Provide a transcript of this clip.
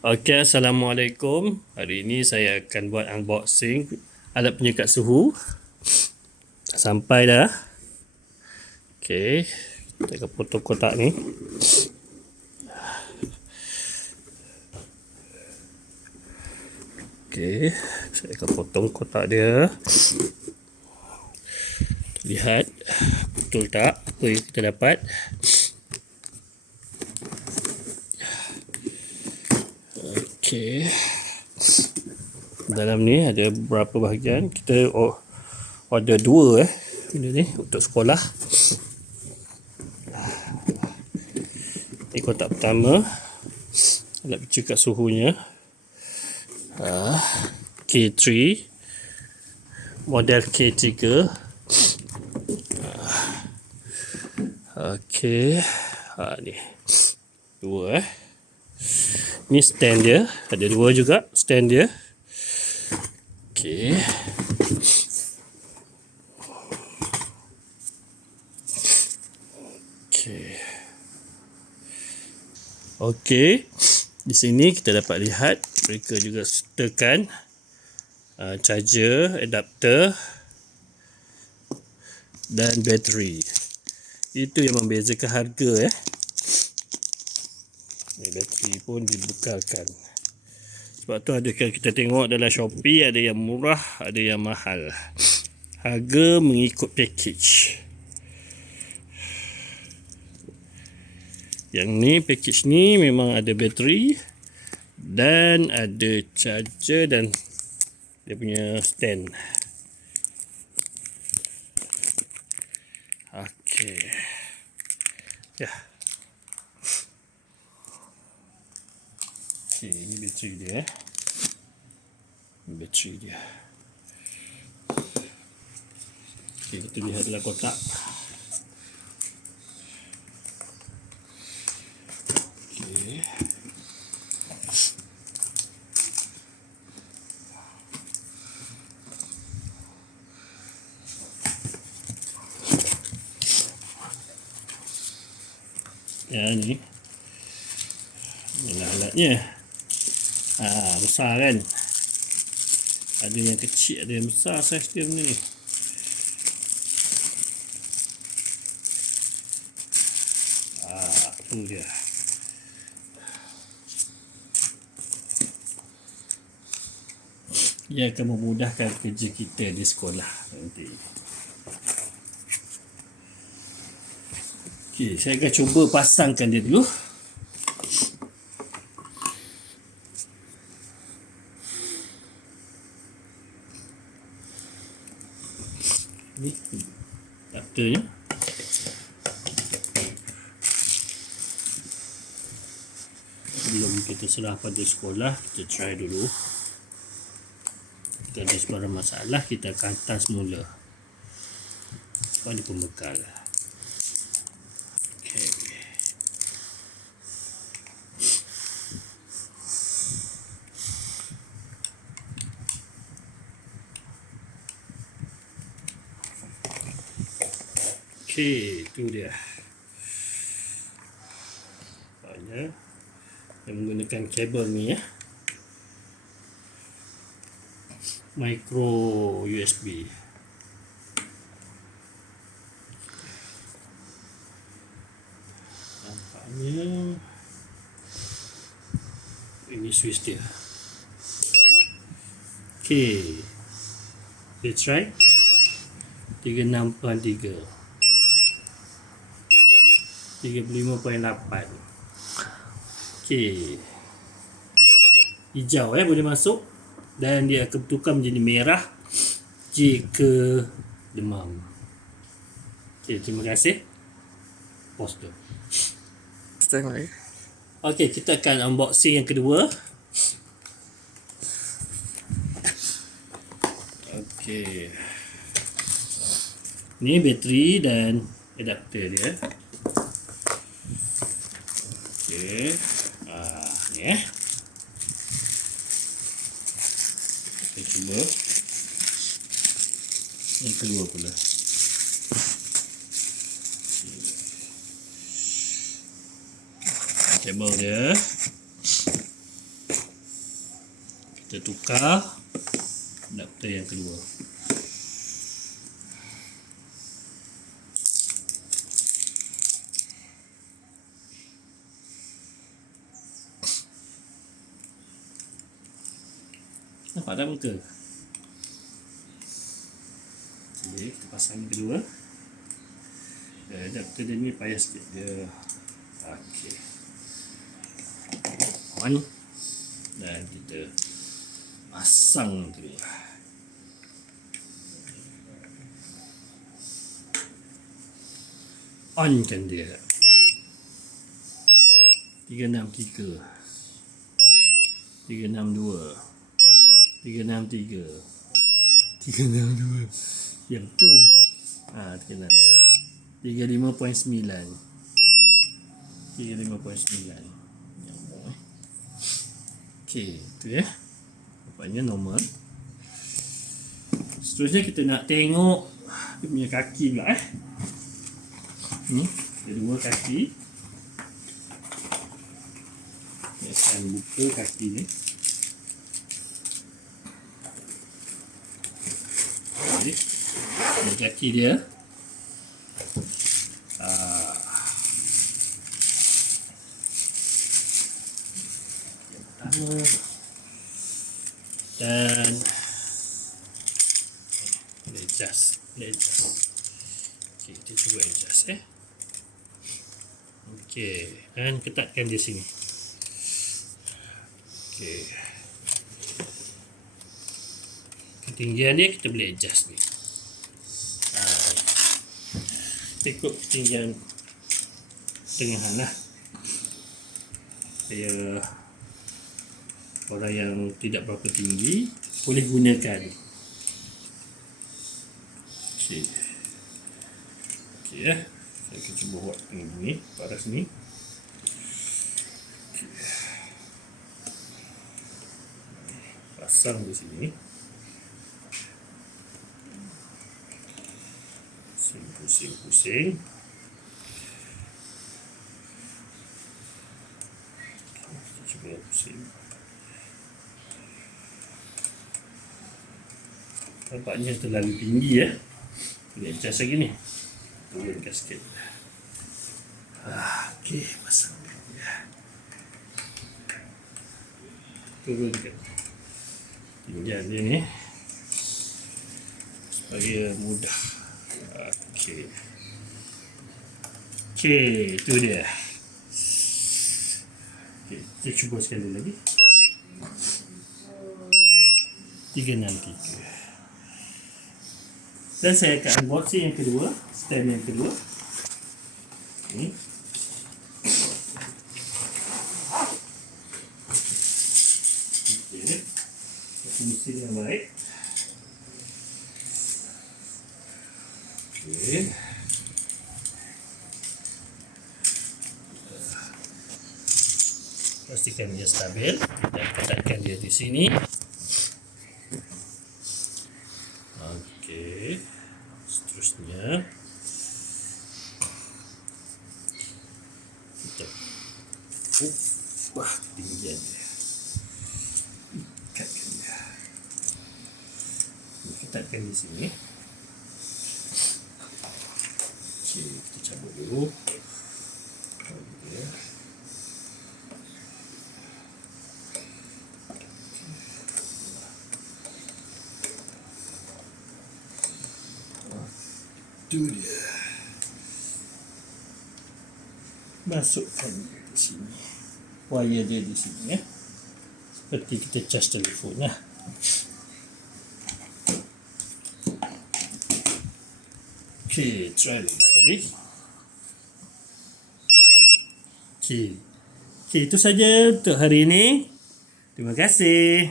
Okey, Assalamualaikum. Hari ini saya akan buat unboxing alat penyukat suhu. Sampai dah. Okey, kita akan potong kotak ni. Okey, saya akan potong kotak dia. Lihat betul tak apa yang kita dapat. Okey. Dalam ni ada beberapa bahagian. Kita order dua benda ni untuk sekolah. Ini kotak pertama, alat penyukat suhunya, K3, model K3. Okey, ni dua. Ni stand dia, ada dua juga stand dia. Okey. Okey, di sini kita dapat lihat mereka juga sertakan charger, adapter dan bateri. Itu yang membezakan harga Ni bateri pun dibekalkan. Sebab tu ada kita tengok dalam Shopee ada yang murah, ada yang mahal. Harga mengikut package. Yang ni package ni memang ada bateri dan ada charger dan dia punya stand. Okey. Ya. Okey, ini bateri dia. Bateri dia. Okey, kita lihat dalam kotak. Okey. Ya, ni inilah alatnya. Besar kan, ada yang kecil, ada yang besar saiz dia ni. Tu dia. Ia akan memudahkan kerja kita di sekolah nanti. Okey, saya akan cuba pasangkan dia dulu. Ni adapternya. Belum kita serah pada sekolah, kita try dulu. Jika ada sebarang masalah, kita akan hantar semula pada pembekal. Okey, itu dia. Banyak yang menggunakan kabel ni micro USB. Nampaknya ini switch dia. Okey, kita try 36.3, 35.8. Okey, hijau boleh masuk dan dia akan bertukar menjadi merah jika demam. Okey, terima kasih. Pause dulu. Okey, kita akan unboxing yang kedua. Okey, ni bateri dan adapter dia. Okey, ni kita cuba yang kedua pula. Kabel dia. Kita tukar adapter yang kedua. Nampak tak muka? Okay, kita pasang yang kedua. Adapter dia ni payah sikit dia. Okay, on. Dan kita pasang yang kedua. On kan dia. 363 362 363 362 yang betul. 362 35.9 35.9. Okey, tu ya. Nampaknya normal. Seterusnya kita nak tengok dia punya kaki pula ni, ada dua kaki. Kita akan buka kaki ni. Okay. Ini kaki dia. Yang pertama. Dan adjust. Okay, kita cuba adjust Okay, dan ketatkan di sini. Okay, ketinggian dia kita boleh adjust ni. Ikut ketinggian tengahan lah. Saya orang yang tidak berapa tinggi boleh gunakan. Okay, ya. Saya akan cuba buat ini paras ni. Okay. Pasang di sini. Pusing. Kita cuba pusing. Nampaknya terlalu tinggi ya. Boleh adjust lagi ni. Turunkan sikit. Okey, pasang dia. Turunkan tinggian dia ni supaya mudah. Okey, itu dia. Okey, kita cuba sekali lagi. 363. Dan saya akan unboxing yang kedua, stand yang kedua. Ini. Okey. Fungsi yang baik. Okey. Pastikan dia stabil dan ketatkan dia di sini. Okey, seterusnya kita ubah tinggian dia, ikatkan dia, ketatkan di sini. Okey, kita cabut dulu. Itu dia. Masukkan dia di sini. Wire dia di sini ya. Seperti kita charge telefon lah. Okey, try lagi sekali. Okey, itu saja untuk hari ini. Terima kasih.